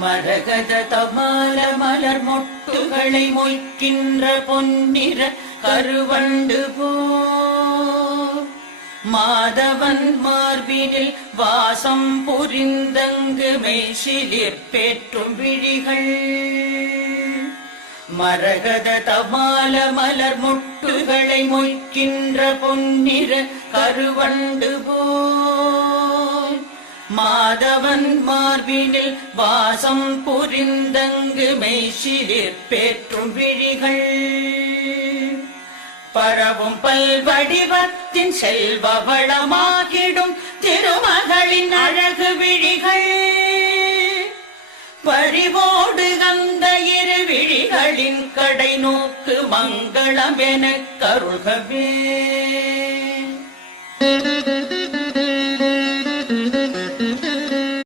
மரகத தமால மலர் மொட்டுகளை மொய்க்கின்ற பொன்னிற கருவண்டு போ மாதவன் மார்பினில் வாசம் புரிந்தங்கு மெய்சிலிற் பேற்றும் விழிகள் மரகத தமால மலர் மொட்டுகளை மொய்க்கின்ற பொன்னிற கருவண்டு போல் மாதவன் மார்பினில் வாசம் புரிந்தங்கு மெய்சிலிற் பேற்றும் விழிகள் பரவும் பல்வடிவத்தின் செல்வ வளமாகிடும் திருமகளின் அழகு விழிகள் பறிவோடு அந்த இரு விழிகளின் கடை நோக்கு மங்களம் எனக் கருள்கவே.